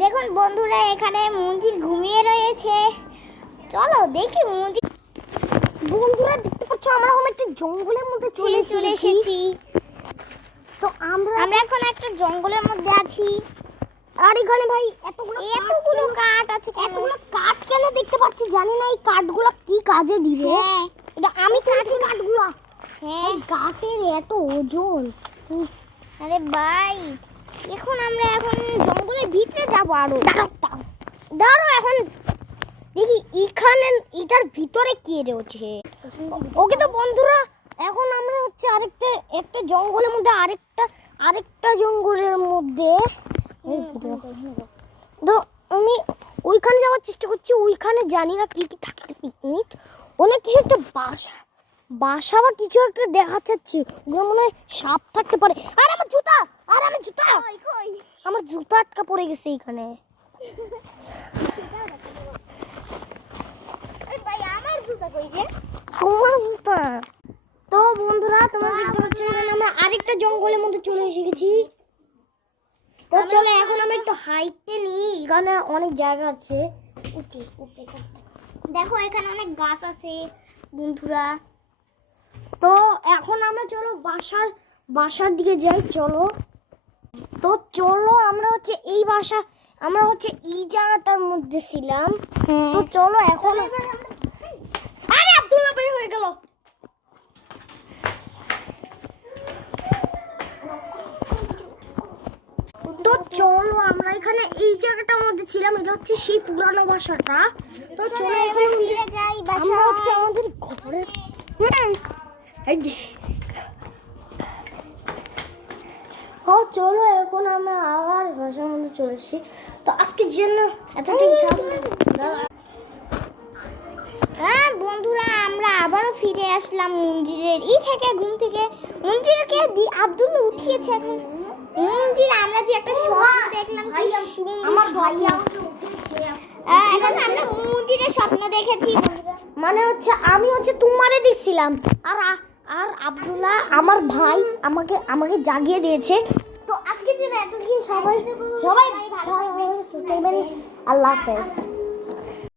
দেখুন বন্ধুরা, এখানে মঞ্জিল ঘুমিয়ে রয়েছে। চলো দেখি মঞ্জিল। বন্ধুরা দেখতে পাচ্ছ আমরা একটা জঙ্গলের মধ্যে চলে এসেছি। তো আমরা এখন একটা জঙ্গলের মধ্যে আছি। আর এখানে ভাই এতগুলো কাঠ আছে। এতগুলো কাঠ কেন দেখতে পাচ্ছি জানি না। এই কাঠগুলো কি কাজে দিবে? হ্যাঁ, এটা আমি তুলছি কাঠগুলো। হ্যাঁ, কাঠের এত ওজন। আরে ভাই, এখন জঙ্গলের ভিতরে যাবো। আরো দাঁড়াও এখন দেখি এখানে এটার ভিতরে কি রয়েছে। ওকে তো বন্ধুরা, এখন আমরা একটা জঙ্গলের মধ্যে আরেকটা জঙ্গলের মধ্যে। তো আমি ওইখানে যাওয়ার চেষ্টা করছি। ওইখানে জানি না কি কি থাকতে পিকনিক অনেক কিছু একটা বাসা বা কিছু একটা দেখা যাচ্ছে। ওগুলো মনে হয় সাপ থাকতে পারে। আর আমার জুতা আমার জুতা আটকা পড়ে গেছে এখানে। তো বন্ধুরা তোমরা দেখতে পাচ্ছ আমরা আরেকটা জঙ্গলের মধ্যে চলে এসে গেছি। তো চলো এখন আমি একটু হাইটে নিই। এখানে অনেক জায়গা আছে। দেখো এখানে অনেক গাছ আছে বন্ধুরা। তো এখন আমরা চলো বাসার দিকে যাই। চলো আমরা এই জায়গাটার মধ্যে ছিলাম। তো চলো এখন আরে আব্দুল্লাহ বের হয়ে গেল। তো চলো আমরা এখানে এই জায়গাটার মধ্যে ছিলাম। এটা হচ্ছে সেই পুরানো বাসাটা। তো চলো এখন ফিরে যাই আমরা আমাদের ঘরে। চলো এখন আমরা আবার বাসার মধ্যে চলে এসেছি। তো আজকের জন্য এতটাই হ্যাঁ বন্ধুরা, আমরা আবারও ফিরে আসলাম মঞ্জিলের ঘুম থেকে। মঞ্জিলকে আব্দুল্লাহ উঠিয়েছে। এখন মঞ্জিল আমরা যে একটা স্বপ্ন দেখলাম, আমার ভাইয়া এখন আমরা মঞ্জিলের স্বপ্ন দেখেছি। মানে আমি তোমারে দেখছিলাম। আর আব্দুল্লাহ আমার ভাই আমাকে জাগিয়ে দিয়েছে। তো আজকের জন্য এতদিন সবাই ভালো থাকবেন। আল্লাহ হাফেজ।